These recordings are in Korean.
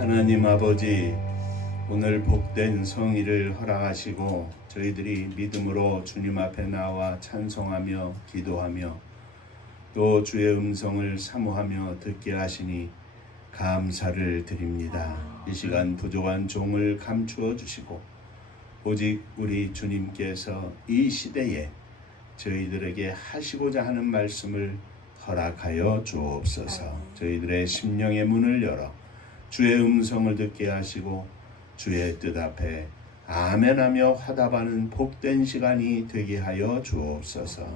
하나님 아버지, 오늘 복된 성의를 허락하시고 저희들이 믿음으로 주님 앞에 나와 찬송하며 기도하며 또 주의 음성을 사모하며 듣게 하시니 감사를 드립니다. 이 시간 부족한 종을 감추어 주시고 오직 우리 주님께서 이 시대에 저희들에게 하시고자 하는 말씀을 허락하여 주옵소서. 저희들의 심령의 문을 열어 주의 음성을 듣게 하시고 주의 뜻 앞에 아멘하며 화답하는 복된 시간이 되게 하여 주옵소서.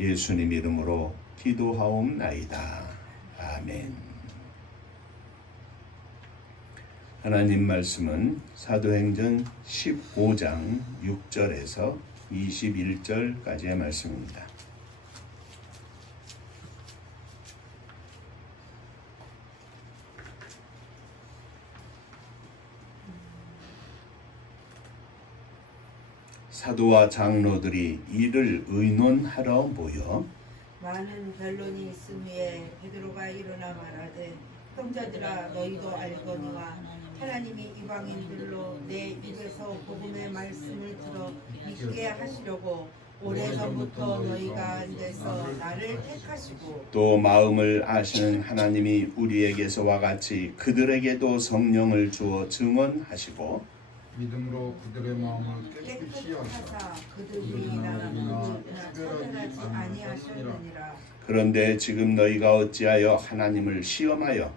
예수님 이름으로 기도하옵나이다. 아멘. 하나님 말씀은 사도행전 15장 6절에서 21절까지의 말씀입니다. 사도와 장로들이 이를 의논하러 모여 많은 변론이 있음에 베드로가 일어나 말하되 형제들아 너희도 알거니와 하나님이 이방인들로 내 입에서 복음의 말씀을 들어 믿게 하시려고 오래전부터 너희가 안에서 나를 택하시고 또 마음을 아시는 하나님이 우리에게서와 같이 그들에게도 성령을 주어 증언하시고 믿음으로 그들의 마음을 깨끗이 하사 그들 위이나 누구나 차별하지 아니하셨느니라. 그런데 지금 너희가 어찌하여 하나님을 시험하여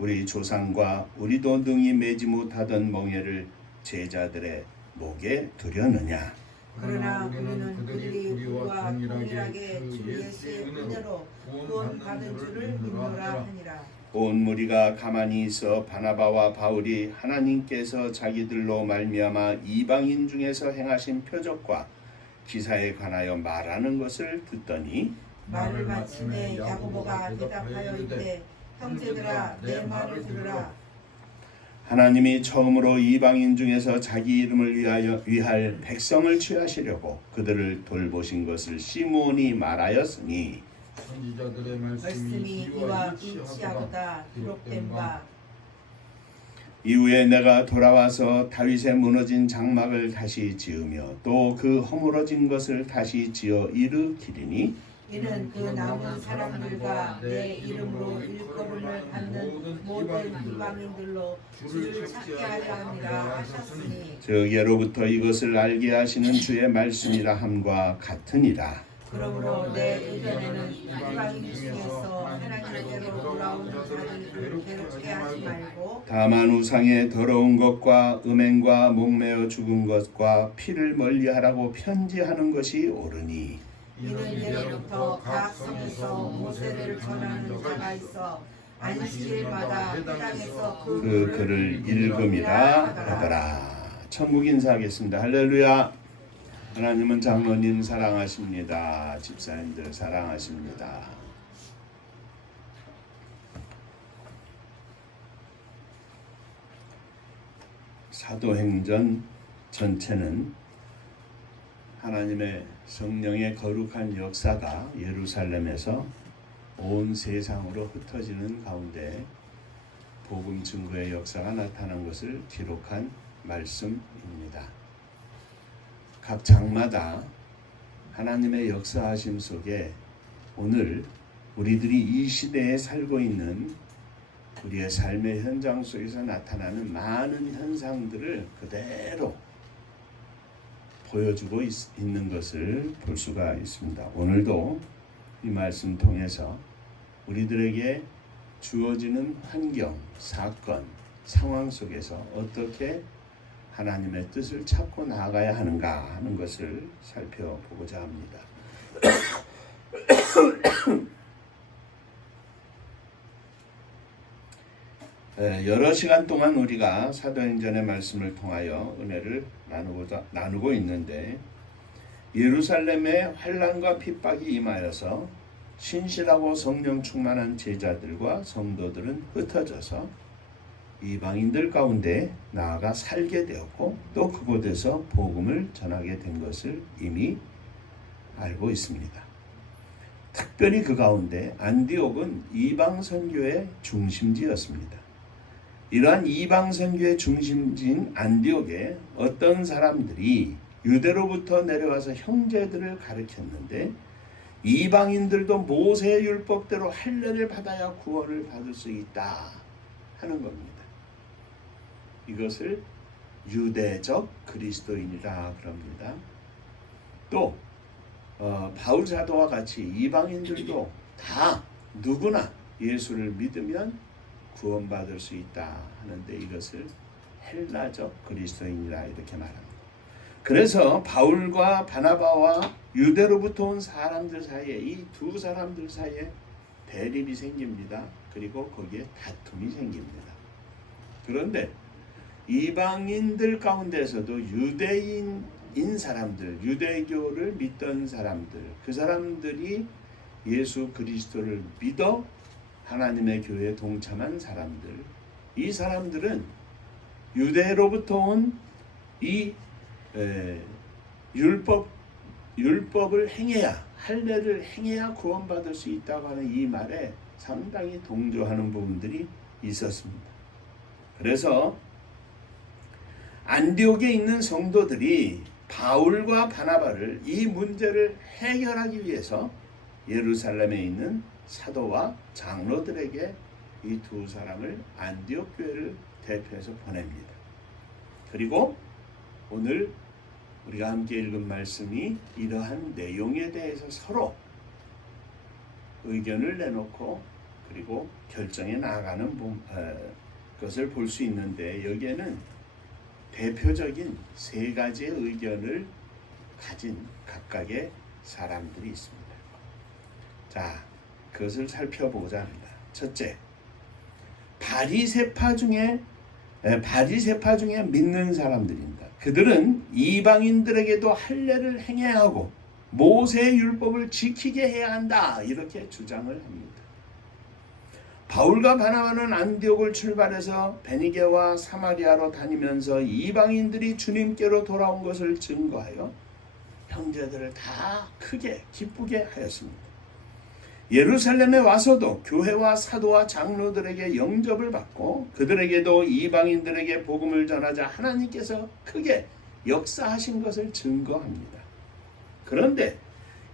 우리 조상과 우리도 능히 매지 못하던 멍에를 제자들의 목에 두려느냐. 그러나 우리는 그들이 우리와 동일하게 주 예수의 은혜로 구원 받은 줄을 믿노라 하니라. 온 무리가 가만히 있어 바나바와 바울이 하나님께서 자기들로 말미암아 이방인 중에서 행하신 표적과 기사에 관하여 말하는 것을 듣더니 말을 마침내 야고보가 대답하여 이르되 형제들아 내 말을 들으라. 하나님이 처음으로 이방인 중에서 자기 이름을 위할 백성을 취하시려고 그들을 돌보신 것을 시므온이 말하였으니 선지자들의 말씀이 이와 일치하도다 기록된 바. 이후에 내가 돌아와서 다윗의 무너진 장막을 다시 지으며 또 그 허물어진 것을 다시 지어 일으키리니 이는 그 남은 사람들과 내 이름으로 일거름을 받는 모든 이방인들로 주를 찾게 하려 함이라 하셨으니 즉 예로부터 이것을 알게 하시는 주의 말씀이라 함과 같으니라. 그러므로 내 의견에는 이방인 중에서 하나님께로 돌아오는 자들을 괴롭게 하지 말고 다만 우상의 더러운 것과 음행과 목매어 죽은 것과 피를 멀리하라고 편지하는 것이 옳으니 이는 예로부터 각 성에서 모세를 전하는 자가 있어 안식일마다 회당에서 그 글을 읽음이라 하더라. 천국 인사하겠습니다. 할렐루야. 하나님은 장로님 사랑하십니다. 집사님들 사랑하십니다. 사도행전 전체는 하나님의 성령의 거룩한 역사가 예루살렘에서 온 세상으로 흩어지는 가운데 복음 증거의 역사가 나타난 것을 기록한 말씀입니다. 각 장마다 하나님의 역사하심 속에 오늘 우리들이 이 시대에 살고 있는 우리의 삶의 현장 속에서 나타나는 많은 현상들을 그대로 보여주고 있는 것을 볼 수가 있습니다. 오늘도 이 말씀 통해서 우리들에게 주어지는 환경, 사건, 상황 속에서 어떻게 하나님의 뜻을 찾고 나아가야 하는가 하는 것을 살펴보고자 합니다. 여러 시간 동안 우리가 사도행전의 말씀을 통하여 은혜를 나누고 있는데 예루살렘에 환난과 핍박이 임하여서 신실하고 성령 충만한 제자들과 성도들은 흩어져서 이방인들 가운데 나아가 살게 되었고 또 그곳에서 복음을 전하게 된 것을 이미 알고 있습니다. 특별히 그 가운데 안디옥은 이방 선교의 중심지였습니다. 이러한 이방 선교의 중심지인 안디옥에 어떤 사람들이 유대로부터 내려와서 형제들을 가르쳤는데 이방인들도 모세의 율법대로 할례를 받아야 구원을 받을 수 있다 하는 겁니다. 이것을 유대적 그리스도인이라 그럽니다. 또 바울 사도와 같이 이방인들도 다 누구나 예수를 믿으면 구원받을 수 있다 하는데 이것을 헬라적 그리스도인이라 이렇게 말합니다. 그래서 바울과 바나바와 유대로부터 온 사람들 사이에 이 두 사람들 사이에 대립이 생깁니다. 그리고 거기에 다툼이 생깁니다. 그런데 이방인들 가운데서도 유대인인 사람들, 유대교를 믿던 사람들, 그 사람들이 예수 그리스도를 믿어 하나님의 교회에 동참한 사람들, 이 사람들은 유대로부터 온 이 율법을 행해야, 할례를 행해야 구원받을 수 있다고 하는 이 말에 상당히 동조하는 부분들이 있었습니다. 그래서 안디옥에 있는 성도들이 바울과 바나바를 이 문제를 해결하기 위해서 예루살렘에 있는 사도와 장로들에게 이 두 사람을 안디옥 교회를 대표해서 보냅니다. 그리고 오늘 우리가 함께 읽은 말씀이 이러한 내용에 대해서 서로 의견을 내놓고 그리고 결정해 나아가는 것을 볼 수 있는데 여기에는 대표적인 세 가지의 의견을 가진 각각의 사람들이 있습니다. 자, 그것을 살펴보고자 합니다. 첫째, 바리새파 중에 믿는 사람들입니다. 그들은 이방인들에게도 할례를 행해야 하고 모세의 율법을 지키게 해야 한다 이렇게 주장을 합니다. 바울과 바나바는 안디옥을 출발해서 베니게와 사마리아로 다니면서 이방인들이 주님께로 돌아온 것을 증거하여 형제들을 다 크게 기쁘게 하였습니다. 예루살렘에 와서도 교회와 사도와 장로들에게 영접을 받고 그들에게도 이방인들에게 복음을 전하자 하나님께서 크게 역사하신 것을 증거합니다. 그런데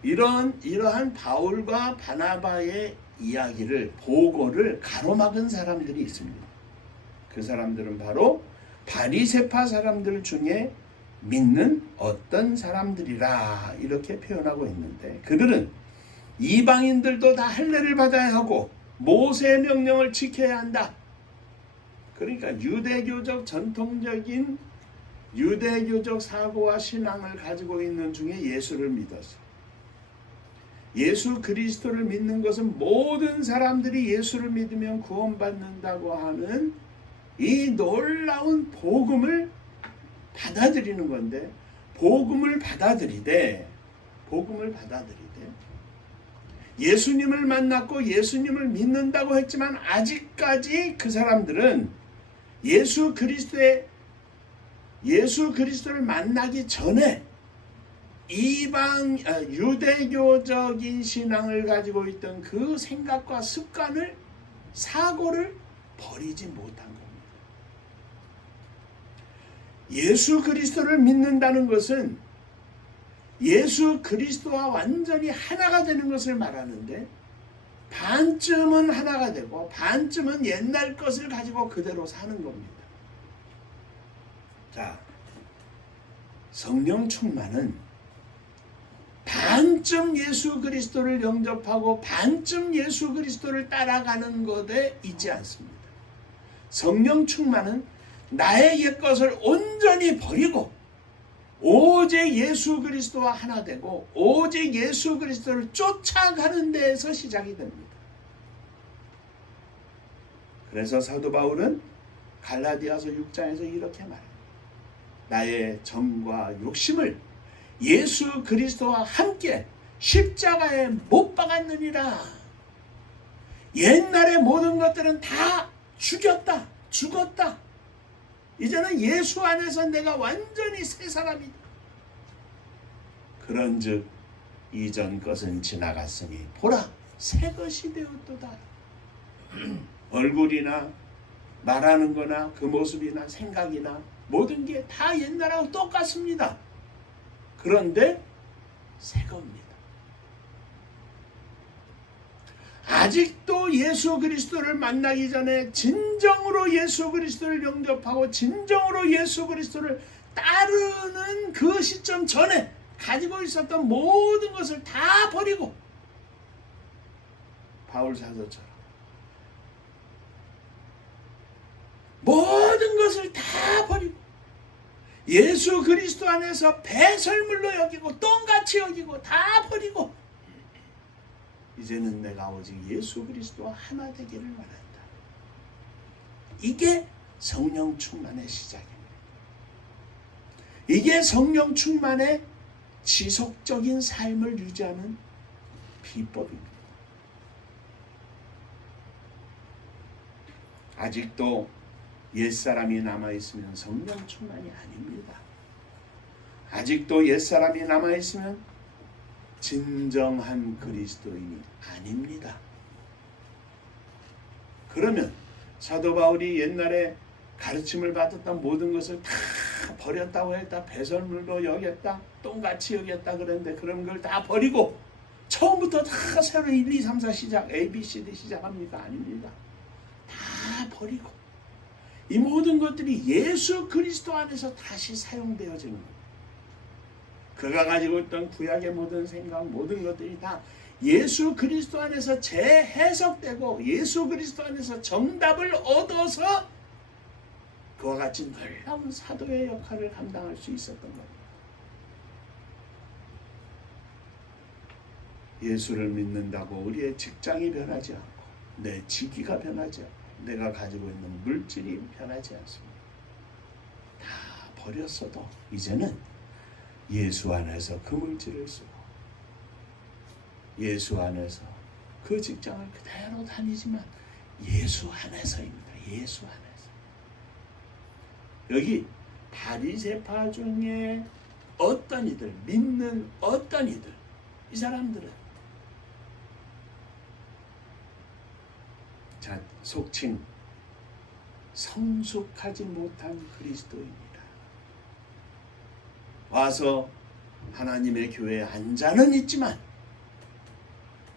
이러한 바울과 바나바의 이야기를 보고를 가로막은 사람들이 있습니다. 그 사람들은 바로 바리새파 사람들 중에 믿는 어떤 사람들이라 이렇게 표현하고 있는데 그들은 이방인들도 다 할례를 받아야 하고 모세의 명령을 지켜야 한다. 그러니까 유대교적 전통적인 유대교적 사고와 신앙을 가지고 있는 중에 예수를 믿었어. 예수 그리스도를 믿는 것은 모든 사람들이 예수를 믿으면 구원받는다고 하는 이 놀라운 복음을 받아들이는 건데 복음을 받아들이되 예수님을 만났고 예수님을 믿는다고 했지만 아직까지 그 사람들은 예수 그리스도를 만나기 전에 유대교적인 신앙을 가지고 있던 그 생각과 습관을 사고를 버리지 못한 겁니다. 예수 그리스도를 믿는다는 것은 예수 그리스도와 완전히 하나가 되는 것을 말하는데 반쯤은 하나가 되고 반쯤은 옛날 것을 가지고 그대로 사는 겁니다. 자, 성령 충만은 반쯤 예수 그리스도를 영접하고 반쯤 예수 그리스도를 따라가는 것에 있지 않습니다. 성령 충만은 나의 옛것을 온전히 버리고 오직 예수 그리스도와 하나 되고 오직 예수 그리스도를 쫓아가는 데에서 시작이 됩니다. 그래서 사도 바울은 갈라디아서 6장에서 이렇게 말합니다. 나의 정과 욕심을 예수 그리스도와 함께 십자가에 못 박았느니라. 옛날의 모든 것들은 다 죽었다. 이제는 예수 안에서 내가 완전히 새 사람이다. 그런즉 이전 것은 지나갔으니 보라 새 것이 되었도다. 얼굴이나 말하는 거나 그 모습이나 생각이나 모든 게 다 옛날하고 똑같습니다. 그런데 새 겁니다. 아직도 예수 그리스도를 만나기 전에 진정으로 예수 그리스도를 영접하고 진정으로 예수 그리스도를 따르는 그 시점 전에 가지고 있었던 모든 것을 다 버리고 바울 사도처럼 모든 것을 다 버리고 예수 그리스도 안에서 배설물로 여기고 똥같이 여기고 다 버리고 이제는 내가 오직 예수 그리스도와 하나 되기를 원한다. 이게 성령 충만의 시작입니다. 이게 성령 충만의 지속적인 삶을 유지하는 비법입니다. 아직도 옛사람이 남아있으면 성령 충만이 아닙니다. 아직도 옛사람이 남아있으면 진정한 그리스도인이 아닙니다. 그러면 사도 바울이 옛날에 가르침을 받았던 모든 것을 다 버렸다고 했다. 배설물로 여겼다. 똥같이 여겼다. 그랬는데 그런 걸 다 버리고 처음부터 다 새로 1, 2, 3, 4 시작 A, B, C, D 시작합니까? 아닙니다. 다 버리고 이 모든 것들이 예수 그리스도 안에서 다시 사용되어지는 겁니다. 그가 가지고 있던 구약의 모든 생각 모든 것들이 다 예수 그리스도 안에서 재해석되고 예수 그리스도 안에서 정답을 얻어서 그와 같이 놀라운 사도의 역할을 감당할 수 있었던 겁니다. 예수를 믿는다고 우리의 직장이 변하지 않고 내 직위가 변하지 않고 내가 가지고 있는 물질이 변하지 않습니다. 다 버렸어도 이제는 예수 안에서 그 물질을 쓰고 예수 안에서 그 직장을 그대로 다니지만 예수 안에서입니다. 예수 안에서. 여기 바리새파 중에 어떤 이들 믿는 어떤 이들 이 사람들은 자 속칭 성숙하지 못한 그리스도입니다. 와서 하나님의 교회에 앉아는 있지만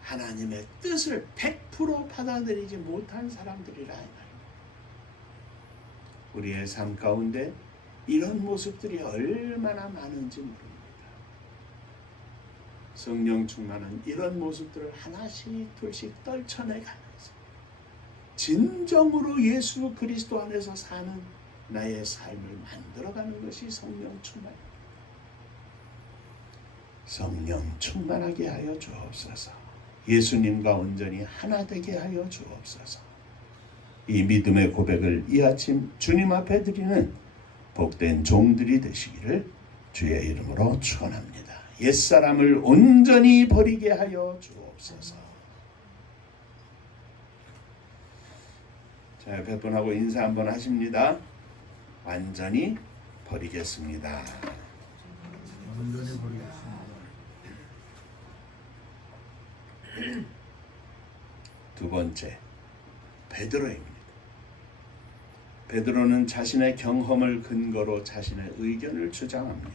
하나님의 뜻을 100% 받아들이지 못한 사람들이라 이 말입니다. 우리의 삶 가운데 이런 모습들이 얼마나 많은지 모릅니다. 성령 충만은 이런 모습들을 하나씩 둘씩 떨쳐내가면서 진정으로 예수 그리스도 안에서 사는 나의 삶을 만들어가는 것이 성령 충만입니다. 성령 충만하게 하여 주옵소서. 예수님과 온전히 하나 되게 하여 주옵소서. 이 믿음의 고백을 이 아침 주님 앞에 드리는 복된 종들이 되시기를 주의 이름으로 축원합니다. 옛사람을 온전히 버리게 하여 주옵소서. 자, 옆에 분하고 인사 한번 하십니다. 완전히 버리겠습니다. 완전히 버리겠습니다. 두 번째, 베드로입니다. 베드로는 자신의 경험을 근거로 자신의 의견을 주장합니다.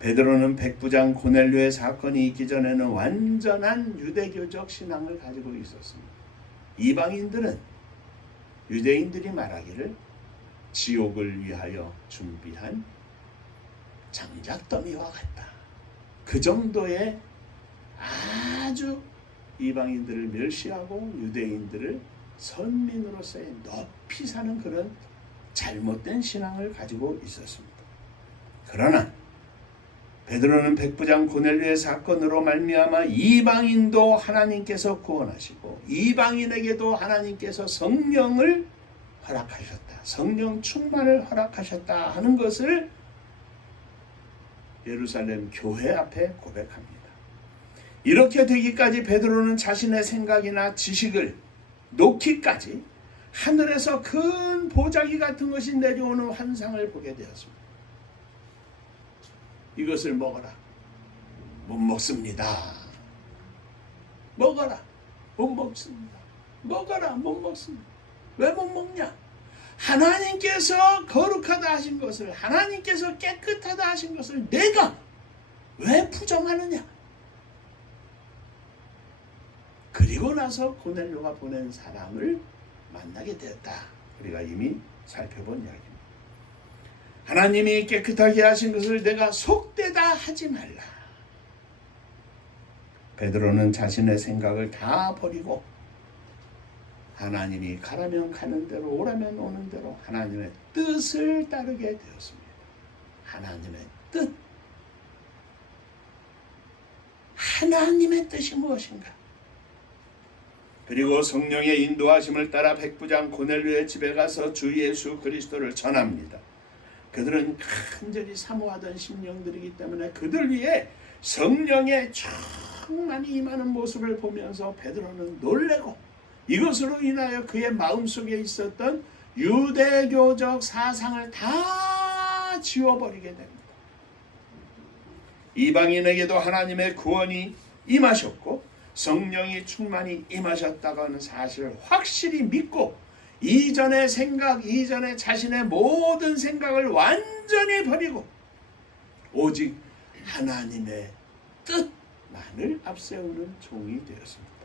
베드로는 백부장 고넬료의 사건이 있기 전에는 완전한 유대교적 신앙을 가지고 있었습니다. 이방인들은 유대인들이 말하기를 지옥을 위하여 준비한 장작더미와 같다. 그 정도의 아주 이방인들을 멸시하고 유대인들을 선민으로서의 높이 사는 그런 잘못된 신앙을 가지고 있었습니다. 그러나 베드로는 백부장 고넬료의 사건으로 말미암아 이방인도 하나님께서 구원하시고 이방인에게도 하나님께서 성령을 허락하셨다. 성령 충만을 허락하셨다 하는 것을 예루살렘 교회 앞에 고백합니다. 이렇게 되기까지 베드로는 자신의 생각이나 지식을 놓기까지 하늘에서 큰 보자기 같은 것이 내려오는 환상을 보게 되었습니다. 이것을 먹어라. 못 먹습니다. 먹어라. 못 먹습니다. 먹어라. 못 먹습니다. 왜 못 먹냐? 하나님께서 거룩하다 하신 것을, 하나님께서 깨끗하다 하신 것을 내가 왜 부정하느냐? 그리고 나서 고넬료가 보낸 사람을 만나게 되었다. 우리가 이미 살펴본 이야기입니다. 하나님이 깨끗하게 하신 것을 내가 속되다 하지 말라. 베드로는 자신의 생각을 다 버리고 하나님이 가라면 가는 대로 오라면 오는 대로 하나님의 뜻을 따르게 되었습니다. 하나님의 뜻. 하나님의 뜻이 무엇인가? 그리고 성령의 인도하심을 따라 백부장 고넬료의 집에 가서 주 예수 그리스도를 전합니다. 그들은 간절히 사모하던 심령들이기 때문에 그들 위해 성령의 충만히 임하는 모습을 보면서 베드로는 놀래고 이것으로 인하여 그의 마음속에 있었던 유대교적 사상을 다 지워버리게 됩니다. 이방인에게도 하나님의 구원이 임하셨고 성령이 충만히 임하셨다고 하는 사실을 확실히 믿고 이전의 생각, 이전의 자신의 모든 생각을 완전히 버리고 오직 하나님의 뜻만을 앞세우는 종이 되었습니다.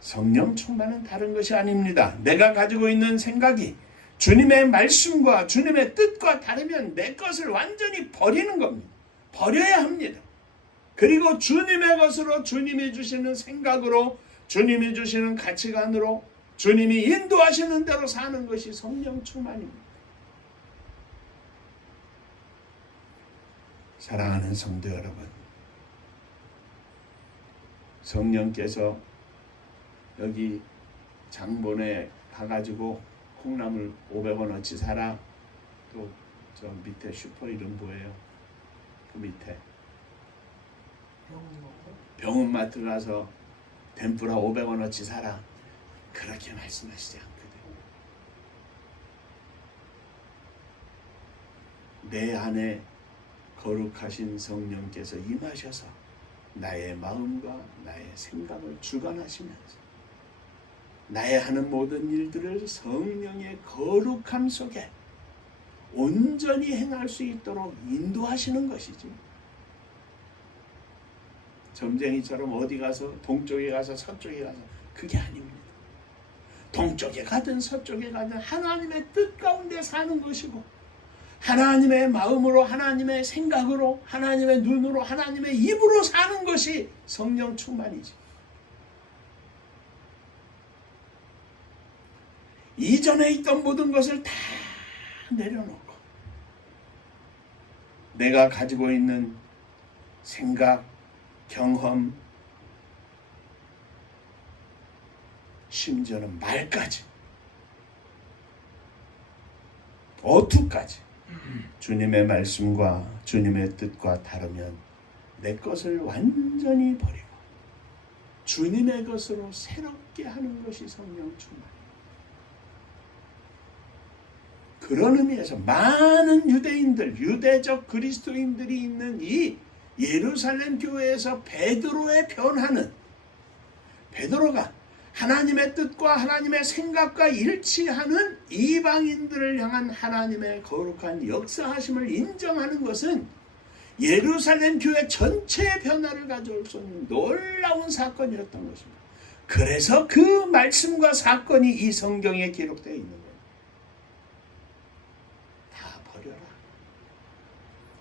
성령 충만은 다른 것이 아닙니다. 내가 가지고 있는 생각이 주님의 말씀과 주님의 뜻과 다르면 내 것을 완전히 버리는 겁니다. 버려야 합니다. 그리고 주님의 것으로 주님이 주시는 생각으로 주님이 주시는 가치관으로 주님이 인도하시는 대로 사는 것이 성령 충만입니다. 사랑하는 성도 여러분, 성령께서 여기 장본에 가가지고 콩나물 500원어치 사라. 또 저 밑에 슈퍼 이름 뭐예요? 그 밑에 병원마트 가서 덴뿌라 500원어치 사라. 그렇게 말씀하시지 않거든요. 내 안에 거룩하신 성령께서 임하셔서 나의 마음과 나의 생각을 주관하시면서 나의 하는 모든 일들을 성령의 거룩함 속에 온전히 행할 수 있도록 인도하시는 것이지. 점쟁이처럼 어디 가서 동쪽에 가서 서쪽에 가서 그게 아닙니다. 동쪽에 가든 서쪽에 가든 하나님의 뜻 가운데 사는 것이고 하나님의 마음으로 하나님의 생각으로 하나님의 눈으로 하나님의 입으로 사는 것이 성령 충만이지. 이전에 있던 모든 것을 다 내려놓고 내가 가지고 있는 생각, 경험, 심지어는 말까지, 어투까지 주님의 말씀과 주님의 뜻과 다르면 내 것을 완전히 버리고 주님의 것으로 새롭게 하는 것이 성령 충만입니다. 그런 의미에서 많은 유대인들, 유대적 그리스도인들이 있는 이 예루살렘 교회에서 베드로의 변화는 베드로가 하나님의 뜻과 하나님의 생각과 일치하는 이방인들을 향한 하나님의 거룩한 역사하심을 인정하는 것은 예루살렘 교회 전체의 변화를 가져올 수 있는 놀라운 사건이었던 것입니다. 그래서 그 말씀과 사건이 이 성경에 기록되어 있는 거예요. 다 버려라.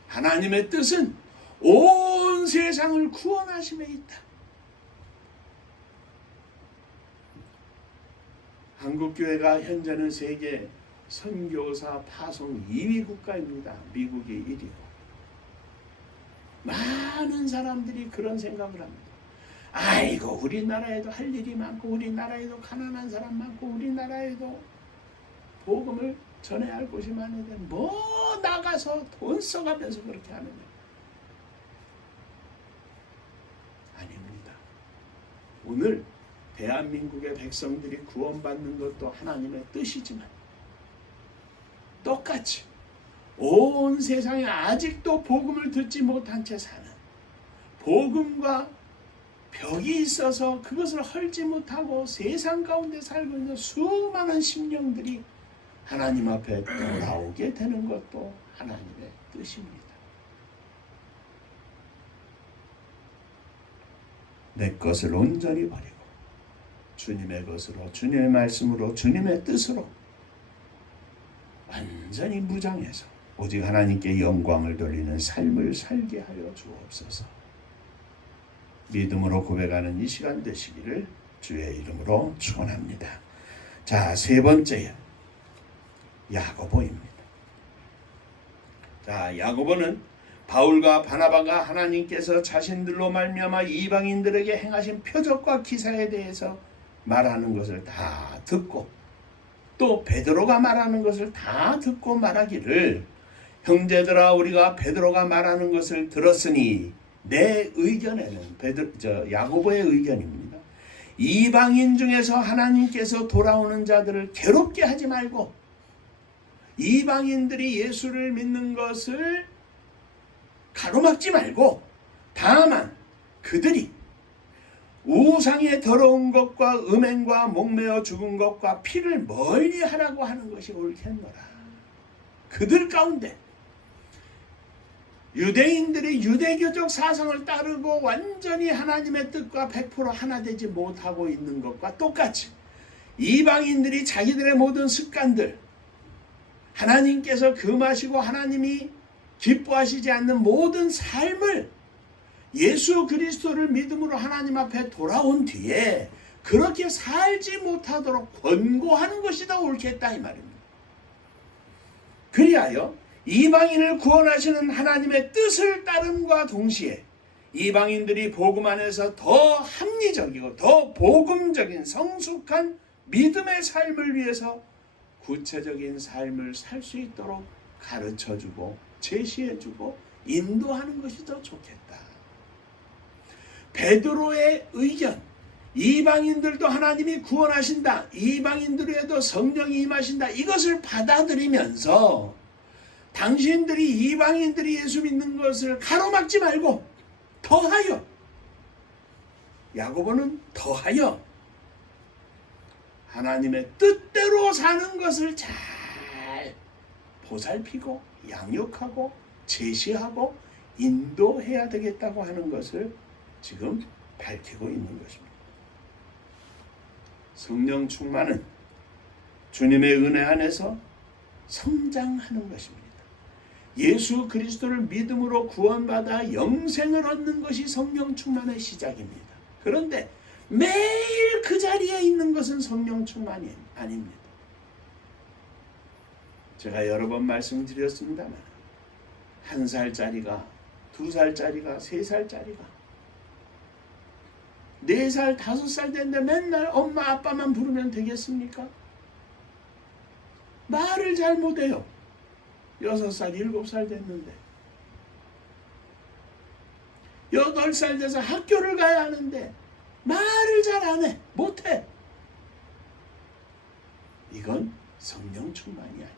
하나님의 뜻은 온 세상을 구원하심에 있다. 한국교회가 현재는 세계 선교사 파송 2위 국가입니다. 미국이 1위고. 많은 사람들이 그런 생각을 합니다. 아이고 우리나라에도 할 일이 많고 우리나라에도 가난한 사람 많고 우리나라에도 복음을 전해야 할 곳이 많은데 뭐 나가서 돈 써가면서 그렇게 하느냐. 아닙니다. 오늘 대한민국의 백성들이 구원받는 것도 하나님의 뜻이지만 똑같이 온 세상에 아직도 복음을 듣지 못한 채 사는 복음과 벽이 있어서 그것을 헐지 못하고 세상 가운데 살고 있는 수많은 심령들이 하나님 앞에 돌아오게 되는 것도 하나님의 뜻입니다. 내 것을 온전히 버리고 주님의 것으로, 주님의 말씀으로, 주님의 뜻으로 완전히 무장해서 오직 하나님께 영광을 돌리는 삶을 살게 하여 주옵소서. 믿음으로 고백하는 이 시간 되시기를 주의 이름으로 축원합니다. 자, 세 번째요. 야고보입니다. 자, 야고보는 바울과 바나바가 하나님께서 자신들로 말미암아 이방인들에게 행하신 표적과 기사에 대해서 말하는 것을 다 듣고 또 베드로가 말하는 것을 다 듣고 말하기를 형제들아 우리가 베드로가 말하는 것을 들었으니 내 의견에는 야고보의 의견입니다. 이방인 중에서 하나님께서 돌아오는 자들을 괴롭게 하지 말고 이방인들이 예수를 믿는 것을 가로막지 말고 다만 그들이 우상의 더러운 것과 음행과 목매어 죽은 것과 피를 멀리 하라고 하는 것이 옳겠노라. 그들 가운데 유대인들이 유대교적 사상을 따르고 완전히 하나님의 뜻과 100% 하나 되지 못하고 있는 것과 똑같이 이방인들이 자기들의 모든 습관들, 하나님께서 금하시고 하나님이 기뻐하시지 않는 모든 삶을 예수 그리스도를 믿음으로 하나님 앞에 돌아온 뒤에 그렇게 살지 못하도록 권고하는 것이 더 옳겠다 이 말입니다. 그리하여 이방인을 구원하시는 하나님의 뜻을 따름과 동시에 이방인들이 복음 안에서 더 합리적이고 더 복음적인 성숙한 믿음의 삶을 위해서 구체적인 삶을 살 수 있도록 가르쳐주고 제시해주고 인도하는 것이 더 좋겠다. 베드로의 의견, 이방인들도 하나님이 구원하신다, 이방인들에도 성령이 임하신다, 이것을 받아들이면서 당신들이 이방인들이 예수 믿는 것을 가로막지 말고 더하여, 야고보는 더하여 하나님의 뜻대로 사는 것을 잘 보살피고 양육하고 제시하고 인도해야 되겠다고 하는 것을 지금 밝히고 있는 것입니다. 성령 충만은 주님의 은혜 안에서 성장하는 것입니다. 예수 그리스도를 믿음으로 구원받아 영생을 얻는 것이 성령 충만의 시작입니다. 그런데 매일 그 자리에 있는 것은 성령 충만이 아닙니다. 제가 여러 번 말씀드렸습니다만 1살짜리가 2살짜리가 3살짜리가 4살 5살 됐는데 맨날 엄마 아빠만 부르면 되겠습니까? 말을 잘 못해요. 6살 7살 됐는데 8살 돼서 학교를 가야 하는데 말을 잘 안 해. 못해. 이건 성령 충만이 아닙니다.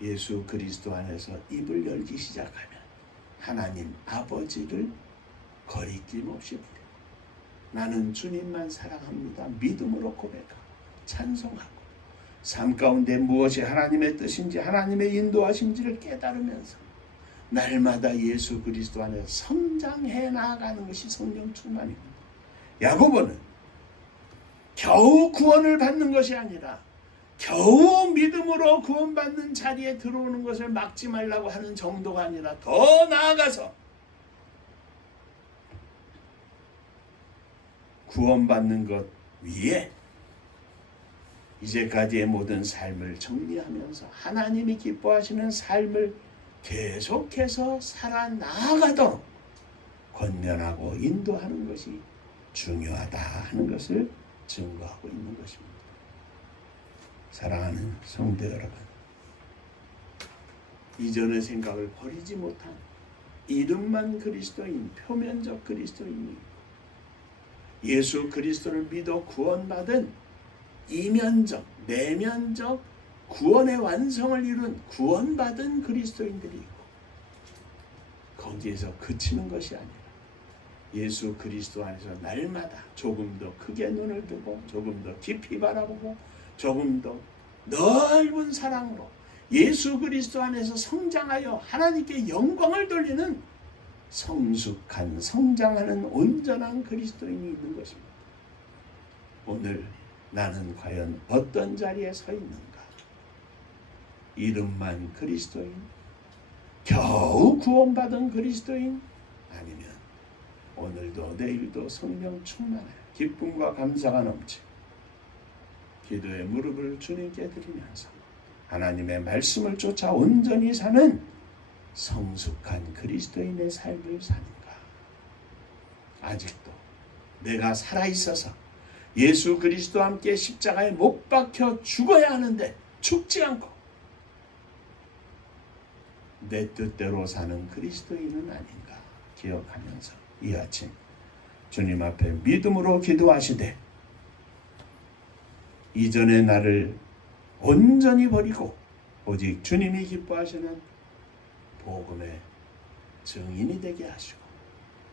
예수 그리스도 안에서 입을 열기 시작하면 하나님 아버지를 거리낌 없이 부르고 나는 주님만 사랑합니다. 믿음으로 고백하고 찬송하고 삶 가운데 무엇이 하나님의 뜻인지 하나님의 인도하심지를 깨달으면서 날마다 예수 그리스도 안에서 성장해 나아가는 것이 성령 충만입니다. 야고보는 겨우 구원을 받는 것이 아니라 겨우 믿음으로 구원받는 자리에 들어오는 것을 막지 말라고 하는 정도가 아니라 더 나아가서 구원받는 것 위에 이제까지의 모든 삶을 정리하면서 하나님이 기뻐하시는 삶을 계속해서 살아나가도록 권면하고 인도하는 것이 중요하다 하는 것을 증거하고 있는 것입니다. 사랑하는 성도 여러분, 이전의 생각을 버리지 못한 이름만 그리스도인, 표면적 그리스도인이 예수 그리스도를 믿어 구원받은 이면적, 내면적 구원의 완성을 이룬 구원받은 그리스도인들이 있고 거기에서 그치는 것이 아니라 예수 그리스도 안에서 날마다 조금 더 크게 눈을 두고 조금 더 깊이 바라보고 조금 더 넓은 사랑으로 예수 그리스도 안에서 성장하여 하나님께 영광을 돌리는 성숙한 성장하는 온전한 그리스도인이 있는 것입니다. 오늘 나는 과연 어떤 자리에 서 있는가? 이름만 그리스도인? 겨우 구원받은 그리스도인? 아니면 오늘도 내일도 성령 충만해 기쁨과 감사가 넘치 기도의 무릎을 주님께 드리면서 하나님의 말씀을 쫓아 온전히 사는 성숙한 그리스도인의 삶을 사는가? 아직도 내가 살아있어서 예수 그리스도와 함께 십자가에 못 박혀 죽어야 하는데 죽지 않고 내 뜻대로 사는 그리스도인은 아닌가 기억하면서 이 아침 주님 앞에 믿음으로 기도하시되 이전의 나를 온전히 버리고 오직 주님이 기뻐하시는 복음의 증인이 되게 하시고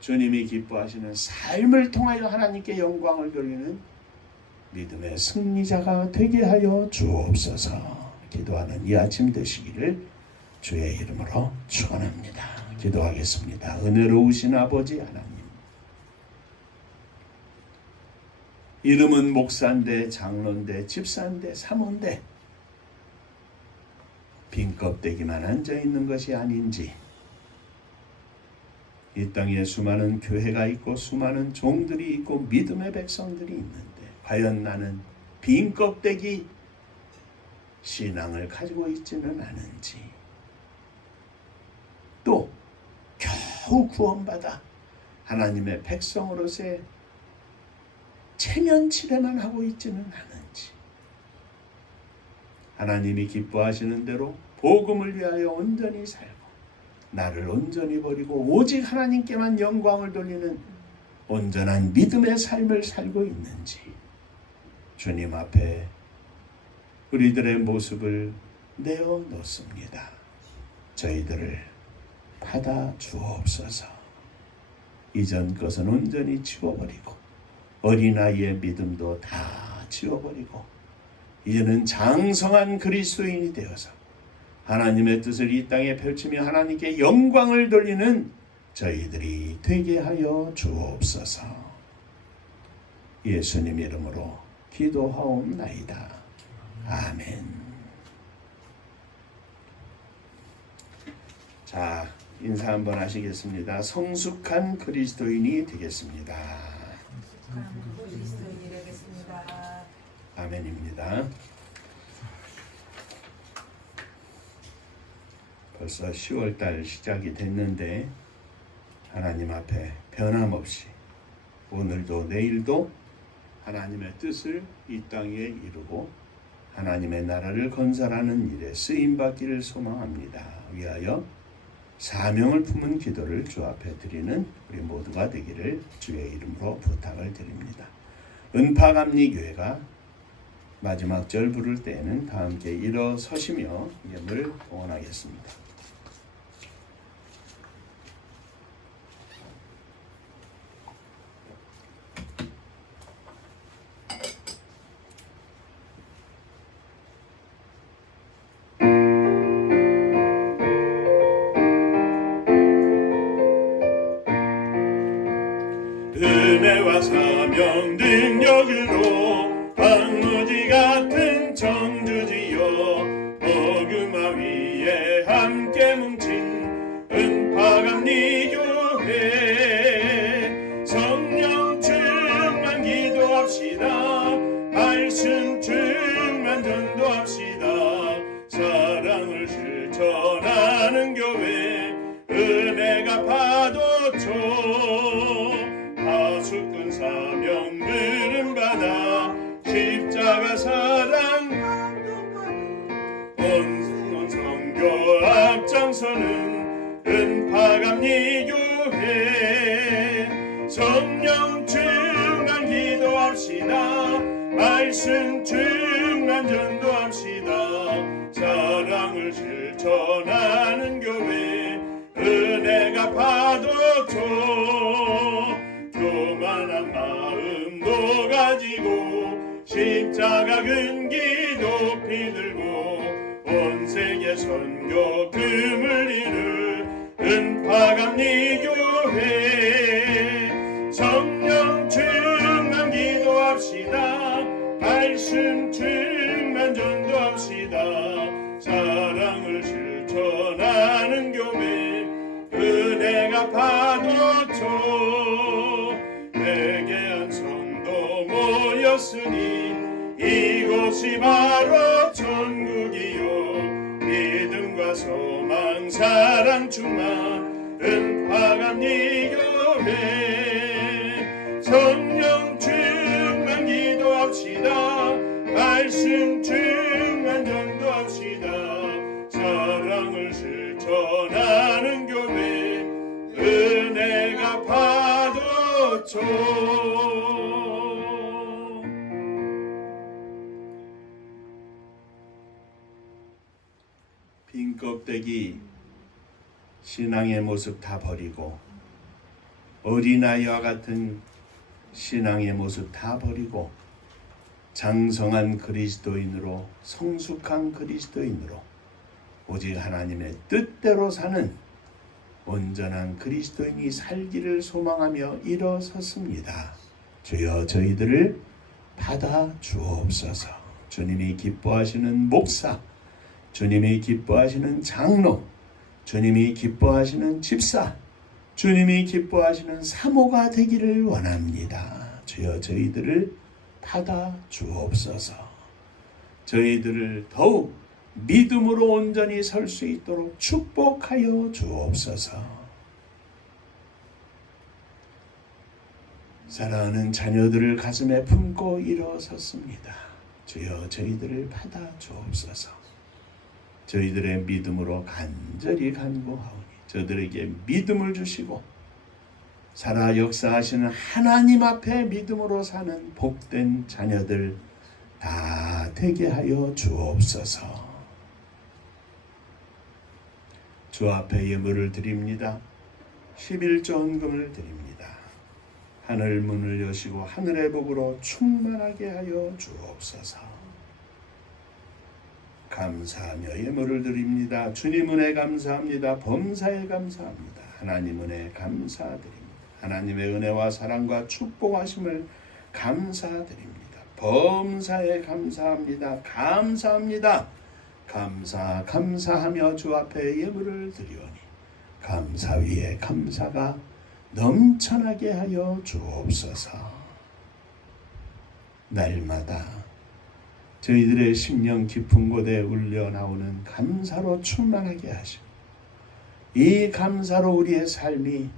주님이 기뻐하시는 삶을 통하여 하나님께 영광을 돌리는 믿음의 승리자가 되게 하여 주옵소서. 기도하는 이 아침 되시기를 주의 이름으로 축원합니다. 기도하겠습니다. 은혜로우신 아버지 하나님, 이름은 목사인데 장로인데 집사인데 사모인데 빈 껍데기만 앉아있는 것이 아닌지, 이 땅에 수많은 교회가 있고 수많은 종들이 있고 믿음의 백성들이 있는데 과연 나는 빈 껍데기 신앙을 가지고 있지는 않은지, 또 겨우 구원받아 하나님의 백성으로서의 체면치레만 하고 있지는 않은지, 하나님이 기뻐하시는 대로 복음을 위하여 온전히 살고 나를 온전히 버리고 오직 하나님께만 영광을 돌리는 온전한 믿음의 삶을 살고 있는지 주님 앞에 우리들의 모습을 내어 놓습니다. 저희들을 받아 주옵소서. 이전 것은 온전히 지워버리고 어린아이의 믿음도 다 지워버리고 이제는 장성한 그리스도인이 되어서 하나님의 뜻을 이 땅에 펼치며 하나님께 영광을 돌리는 저희들이 되게 하여 주옵소서. 예수님 이름으로 기도하옵나이다. 아멘. 자, 인사 한번 하시겠습니다. 성숙한 그리스도인이 되겠습니다. 그리스도인이 되겠습니다. 아멘입니다. 벌써 10월달 시작이 됐는데 하나님 앞에 변함없이 오늘도 내일도 하나님의 뜻을 이 땅에 이루고 하나님의 나라를 건설하는 일에 쓰임받기를 소망합니다. 위하여 사명을 품은 기도를 주 앞에 드리는 우리 모두가 되기를 주의 이름으로 부탁을 드립니다. 은파감리교회가 마지막 절 부를 때에는 다 함께 일어서시며 예물 봉헌하겠습니다. 은혜와 사명 능력으로 황무지 같은 청주지요 복음화 위에 함께 뭉친 은파감리교회 성령 충만 기도합시다. 말씀 충만 전도합시다. 사랑을 실천하는 교회 은혜가 파도쳐 하수꾼 사명 부름받아 십자가 사랑 온순한 선교 앞장서는 은파감리교회 성령 충만 기도합시다. 말씀 충만 전도합시다. 사랑을 실천하는 교회 은혜가 파도쳐 교만한 마음도 가지고 십자가 근 기도 높이 들고 온 세계 선교금을 이룬 은파감리 교회 성령 충만 기도합시다. 말씀 충만 전도합시다. 사랑을 실천하는 교회 은혜가 파도쳐 회개한 성도 모였으니 이곳이 바로 천국이요 믿음과 소망 사랑 충만 은파감리 교회 성령 충만 기도합시다. 말씀 충만 전도합시다. 사랑을 실천하는 교회 은혜가 파도쳐 빈 껍데기 신앙의 모습 다 버리고 어린아이와 같은 신앙의 모습 다 버리고 장성한 그리스도인으로 성숙한 그리스도인으로 오직 하나님의 뜻대로 사는 온전한 그리스도인이 살기를 소망하며 일어섰습니다. 주여 저희들을 받아 주옵소서. 주님이 기뻐하시는 목사, 주님이 기뻐하시는 장로, 주님이 기뻐하시는 집사, 주님이 기뻐하시는 사모가 되기를 원합니다. 주여 저희들을 받아 주옵소서. 저희들을 더욱 믿음으로 온전히 설 수 있도록 축복하여 주옵소서. 사랑하는 자녀들을 가슴에 품고 일어섰습니다. 주여 저희들을 받아 주옵소서. 저희들의 믿음으로 간절히 간구하오니 저들에게 믿음을 주시고 살아 역사하시는 하나님 앞에 믿음으로 사는 복된 자녀들 다 되게 하여 주옵소서. 주 앞에 예물을 드립니다. 11조 헌금을 드립니다. 하늘 문을 여시고 하늘의 복으로 충만하게 하여 주옵소서. 감사하며 예물을 드립니다. 주님 은혜 감사합니다. 범사에 감사합니다. 하나님 은혜 감사드립니다. 하나님의 은혜와 사랑과 축복하심을 감사드립니다. 범사에 감사합니다. 감사합니다. 감사하며 주 앞에 예물을 드리오니 감사 위에 감사가 넘쳐나게 하여 주옵소서. 날마다 저희들의 심령 깊은 곳에 울려나오는 감사로 충만하게 하시고 이 감사로 우리의 삶이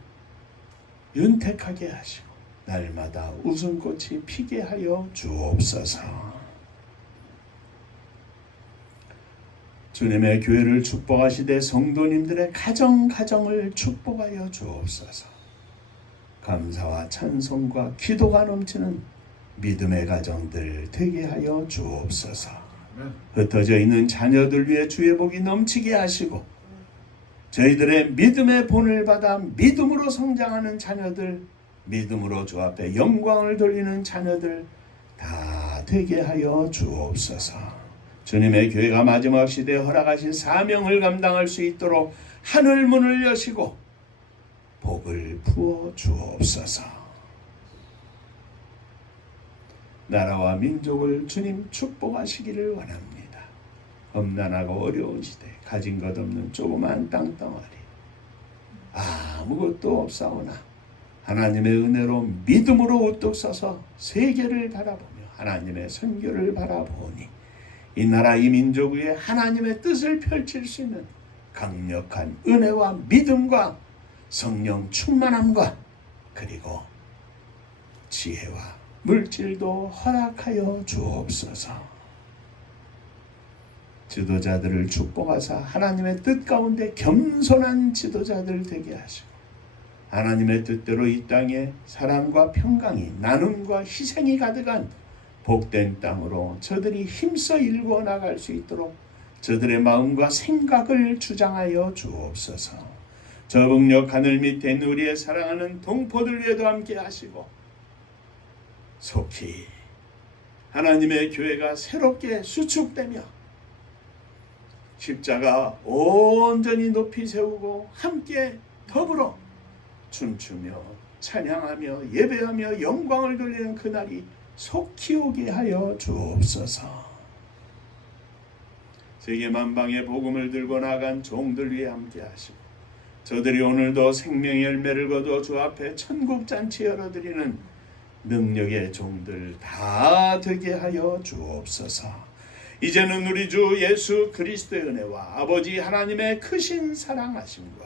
윤택하게 하시고 날마다 웃음꽃이 피게 하여 주옵소서. 주님의 교회를 축복하시되 성도님들의 가정을 축복하여 주옵소서. 감사와 찬송과 기도가 넘치는 믿음의 가정들 되게 하여 주옵소서. 흩어져 있는 자녀들 위해 주의 복이 넘치게 하시고 저희들의 믿음의 본을 받아 믿음으로 성장하는 자녀들, 믿음으로 주 앞에 영광을 돌리는 자녀들 다 되게 하여 주옵소서. 주님의 교회가 마지막 시대에 허락하신 사명을 감당할 수 있도록 하늘 문을 여시고 복을 부어 주옵소서. 나라와 민족을 주님 축복하시기를 원합니다. 험난하고 어려운 시대 가진 것 없는 조그만 땅덩어리 아무것도 없사오나 하나님의 은혜로 믿음으로 우뚝 서서 세계를 바라보며 하나님의 선교를 바라보니 이 나라 이 민족 위에 하나님의 뜻을 펼칠 수 있는 강력한 은혜와 믿음과 성령 충만함과 그리고 지혜와 물질도 허락하여 주옵소서. 지도자들을 축복하사 하나님의 뜻 가운데 겸손한 지도자들 되게 하시고 하나님의 뜻대로 이 땅에 사랑과 평강이 나눔과 희생이 가득한 복된 땅으로 저들이 힘써 일궈 나갈 수 있도록 저들의 마음과 생각을 주장하여 주옵소서. 저북녘 하늘 밑에 있는 우리의 사랑하는 동포들 위에도 함께 하시고 속히 하나님의 교회가 새롭게 수축되며 십자가 온전히 높이 세우고 함께 더불어 춤추며 찬양하며 예배하며 영광을 돌리는 그날이 속히 오게 하여 주옵소서. 세계 만방의 복음을 들고 나간 종들 위에 함께 하시고 저들이 오늘도 생명의 열매를 거두어 주 앞에 천국 잔치 열어드리는 능력의 종들 다 되게 하여 주옵소서. 이제는 우리 주 예수 그리스도의 은혜와 아버지 하나님의 크신 사랑하심과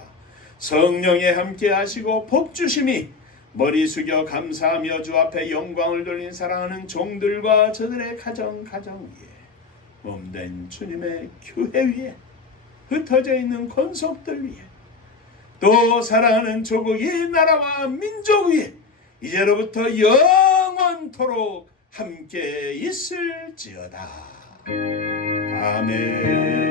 성령의 함께 하시고 복주심이 머리 숙여 감사하며 주 앞에 영광을 돌린 사랑하는 종들과 저들의 가정 위에 몸된 주님의 교회 위에 흩어져 있는 권속들 위에 또 사랑하는 조국 이 나라와 민족 위에 이제로부터 영원토록 함께 있을지어다. 아멘.